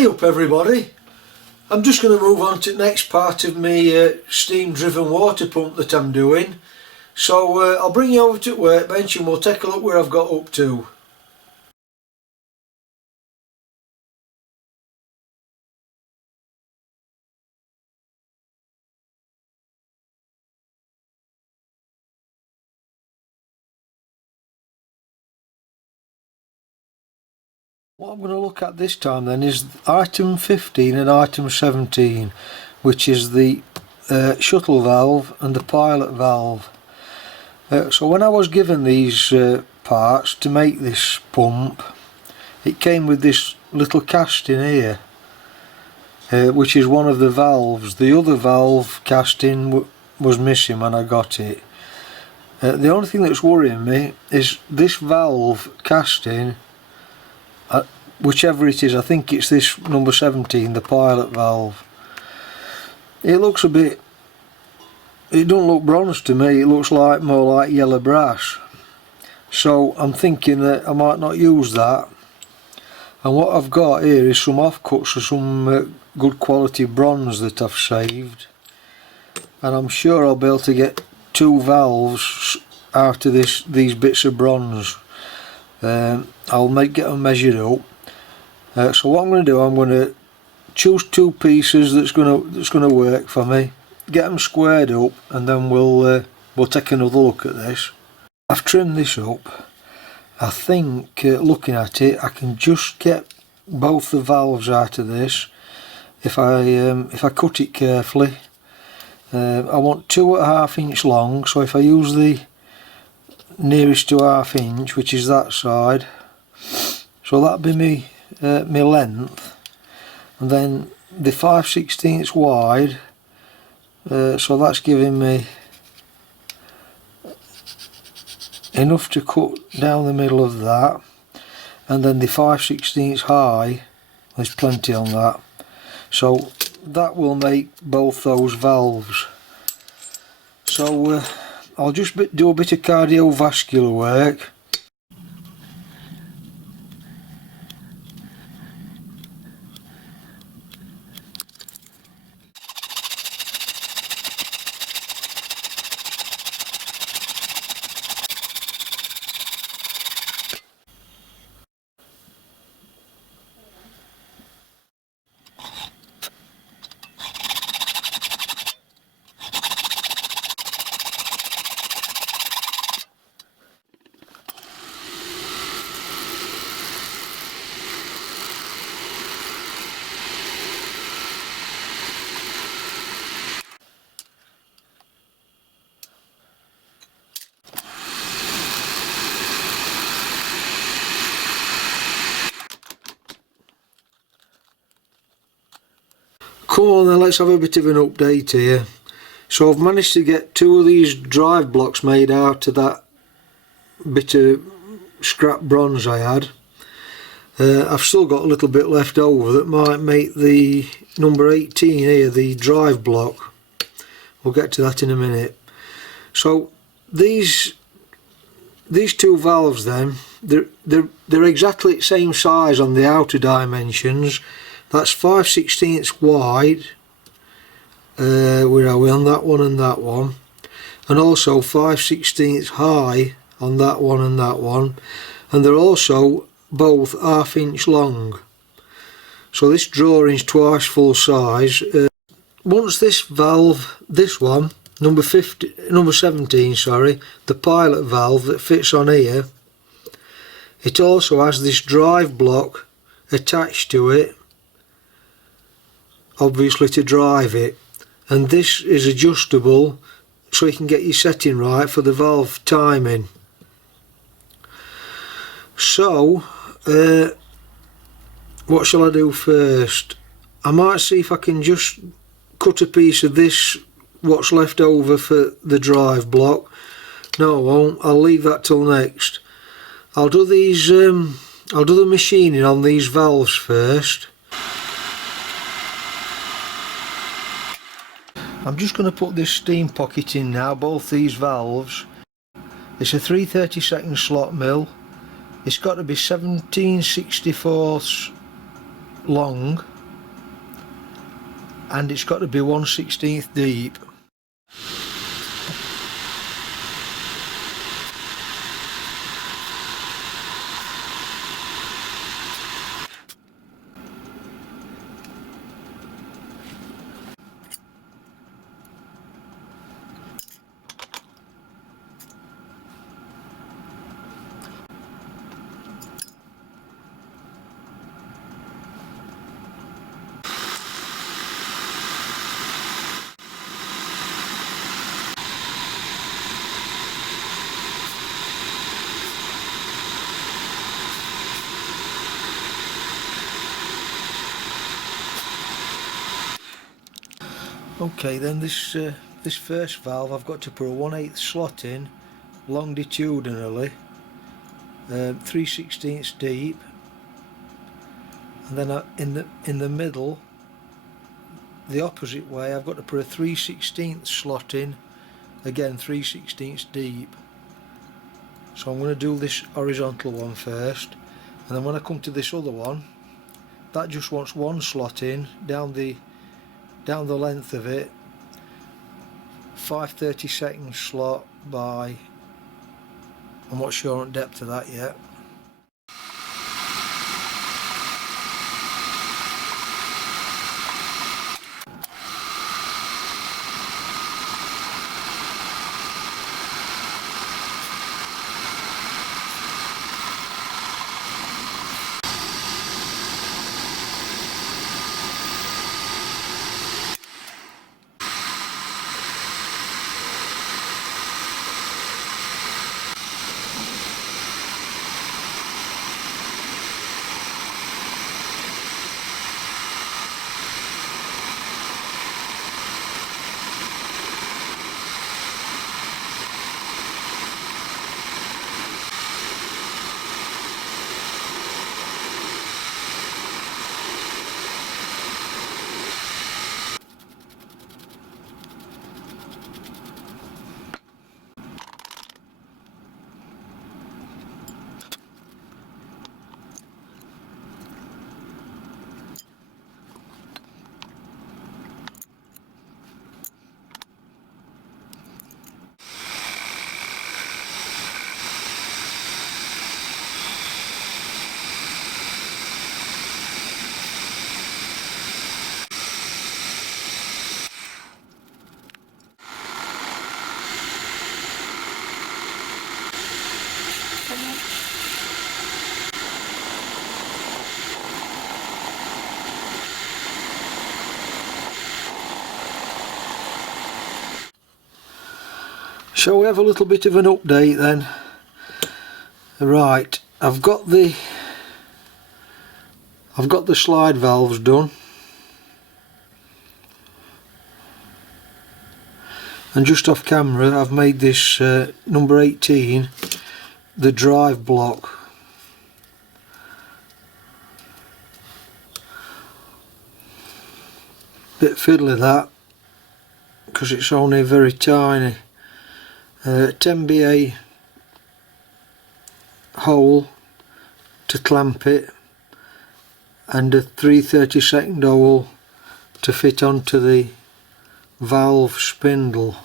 Hey up everybody, I'm just going to move on to the next part of my steam driven water pump that I'm doing. So I'll bring you over to the workbench and we'll take a look where I've got up to. What I'm going to look at this time then is item 15 and item 17, which is the shuttle valve and the pilot valve. So when I was given these parts to make this pump, it came with this little casting here, which is one of the valves. The other valve casting was missing when I got it. The only thing that's worrying me is this valve casting, whichever it is. I think it's this number 17, the pilot valve. It looks a bit, it don't look bronze to me, it looks like more like yellow brass. So I'm thinking that I might not use that. And what I've got here is some offcuts of some good quality bronze that I've saved. And I'm sure I'll be able to get two valves out of these bits of bronze. I'll get them measured up. So what I'm going to do, I'm going to choose two pieces that's going to work for me, get them squared up, and then we'll take another look at this. I've trimmed this up. I think looking at it, I can just get both the valves out of this if I cut it carefully. I want 2.5 inch long, so if I use the nearest to 1/2 inch, which is that side, so that'll be my length, and then the 5/16 wide, so that's giving me enough to cut down the middle of that, and then the 5/16 high, there's plenty on that, so that will make both those valves. So I'll just do a bit of cardiovascular work. Come on then, let's have a bit of an update here. So I've managed to get two of these drive blocks made out of that bit of scrap bronze I had. I've still got a little bit left over that might make the number 18 here, the drive block. We'll get to that in a minute. So these two valves then, they're exactly the same size on the outer dimensions. That's 5/16 wide, where are we, on that one and that one, and also 5/16 high on that one and that one, and they're also both 1/2 inch long. So this drawing's twice full size. Once this valve, this one, number 17, sorry, the pilot valve that fits on here, it also has this drive block attached to it, obviously to drive it, and this is adjustable so you can get your setting right for the valve timing. So what shall I do first? I might see if I can just cut a piece of this, what's left over for the drive block. No, I won't. I'll leave that till next. I'll do these I'll do the machining on these valves first. I'm just going to put this steam pocket in now, both these valves. It's a 3/32 slot mill. It's got to be 17/64 long, and it's got to be 1/16 deep. Okay, then this first valve I've got to put a 1/8 slot in longitudinally, 3/16 deep, and then in the middle, the opposite way, I've got to put a 3/16 slot in, again 3/16 deep. So I'm going to do this horizontal one first, and then when I come to this other one, that just wants one slot in down the length of it, 5/32 slot by, I'm not sure on depth of that yet. Shall we have a little bit of an update then? Right, I've got the slide valves done, and just off camera I've made this number 18 the drive block. Bit fiddly that, because it's only very tiny. 10 BA hole to clamp it, and a 3/32 hole to fit onto the valve spindle,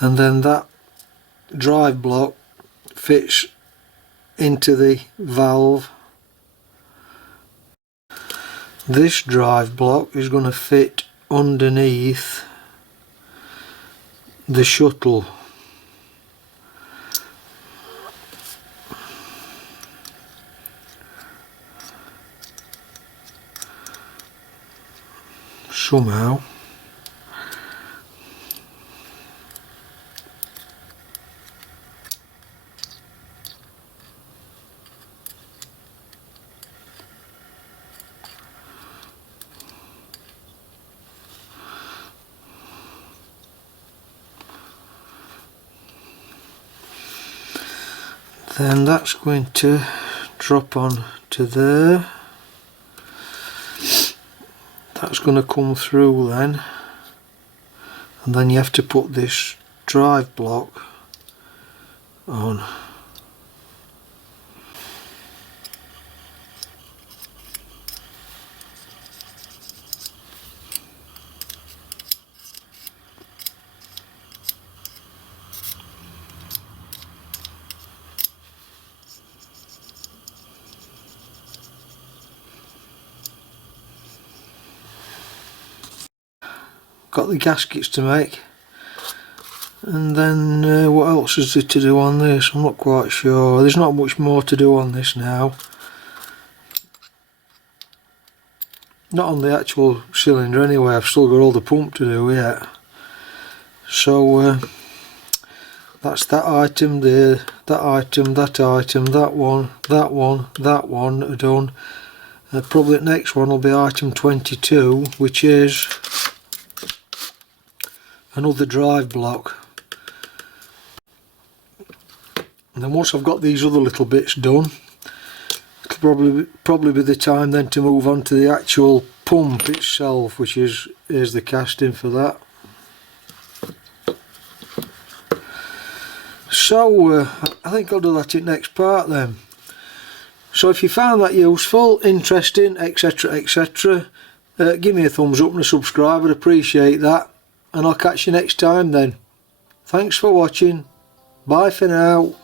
and then that drive block fits into the valve. This drive block is going to fit underneath the shuttle. Somehow. Then that's going to drop on to there. That's going to come through then, and then you have to put this drive block on. got the gaskets to make, and then what else is there to do on this? I'm not quite sure. There's not much more to do on this now. Not on the actual cylinder anyway. I've still got all the pump to do yet. So that's that item there, that item, that item, that one, that one, that one are done. Probably the next one will be item 22, which is another drive block. And then once I've got these other little bits done, it'll probably be the time then to move on to the actual pump itself, which is, here's the casting for that. So I think I'll do that in next part then. So if you found that useful, interesting, etc, etc, give me a thumbs up and a subscribe, I'd appreciate that, and I'll catch you next time then. Thanks for watching, bye for now.